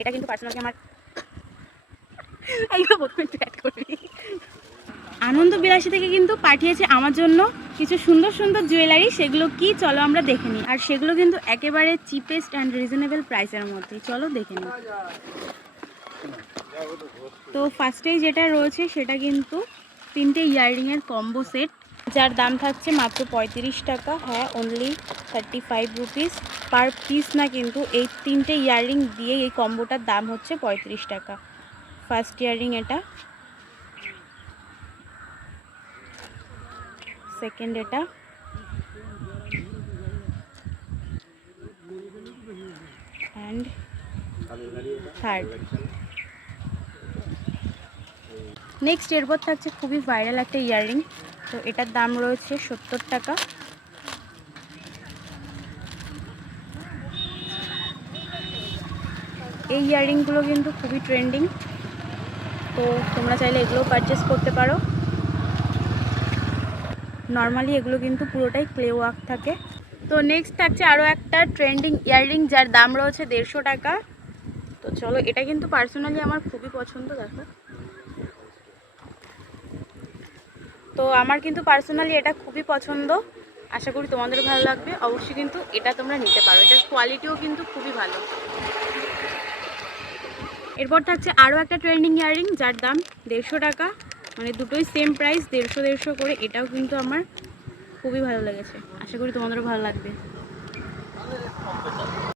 এটা কিন্তু পার্সোনালি আমার এইগুলো প্রথমে অ্যাড করবি। আনন্দ বিলাসী থেকে কিন্তু পাঠিয়েছে আমার জন্য কিছু সুন্দর সুন্দর জুয়েলারি, সেগুলো কি চলো আমরা দেখে নিই। আর সেগুলো কিন্তু একেবারে চিপেস্ট অ্যান্ড রিজনেবল প্রাইসের মধ্যে, চলো দেখে নিই। তো ফার্স্টেই যেটা রয়েছে সেটা কিন্তু 3টে ইয়াররিংয়ের কম্বো সেট, যার দাম থাকছে মাত্র 35 টাকা। হ্যাঁ, অনলি 35 রুপিস পার পিস না, কিন্তু এই 3টে ইয়াররিং দিয়ে এই কম্বোটার দাম হচ্ছে 35 টাকা। ফার্স্ট ইয়াররিং এটা, সেকেন্ড এটা, অ্যান্ড থার্ড। নেক্সট এরপর থাকছে খুবই ভাইরাল একটা ইয়াররিং, তো এটার দাম রয়েছে 70 টাকা। এই ইয়াররিংগুলো কিন্তু খুবই ট্রেন্ডিং, তো তোমরা চাইলে এগুলো পারচেস করতে পারো। নর্মালি এগুলো কিন্তু পুরোটাই ক্লে ওয়ার্ক থাকে। তো নেক্সট থাকছে আরও একটা ট্রেন্ডিং ইয়াররিং, যার দাম রয়েছে 150 টাকা। তো চলো, এটা কিন্তু পার্সোনালি আমার খুবই পছন্দ। দেখো, তো আমার কিন্তু পার্সোনালি এটা খুবই পছন্দ, আশা করি তোমাদেরও ভালো লাগবে। অবশ্যই কিন্তু এটা তোমরা নিতে পারো, এটার কোয়ালিটিও কিন্তু খুবই ভালো। এরপর থাকছে আরও একটা ট্রেন্ডিং ইয়াররিং, যার দাম 150 টাকা, মানে দুটোই সেম প্রাইস, 150 করে। এটাও কিন্তু আমার খুবই ভালো লেগেছে, আশা করি তোমাদেরও ভালো লাগবে।